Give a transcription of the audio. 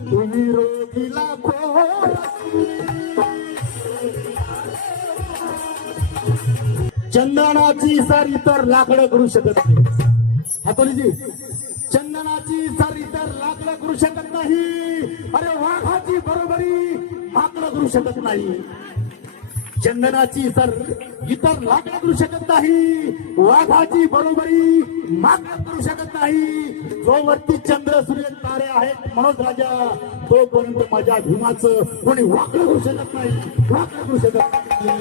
तुम्ही रोगीला चंदनाची सर इतर लाकडं करू शकत नाही. हातोलीजी चंदनाची सर इतर लाकडं करू शकत नाही. अरे वाघाची बरोबरी लाकडं करू शकत नाही. चंदनाची सर इतर लागण करू शकत नाही. वाघाची बरोबरी माकडं करू शकत नाही. जो वरती चंद्र सूर्य तारे आहेत मनोज राजा. तोपर्यंत माझ्या भीमाचं कोणी वाकडं करू शकत नाही. वाकडं करू शकत नाही.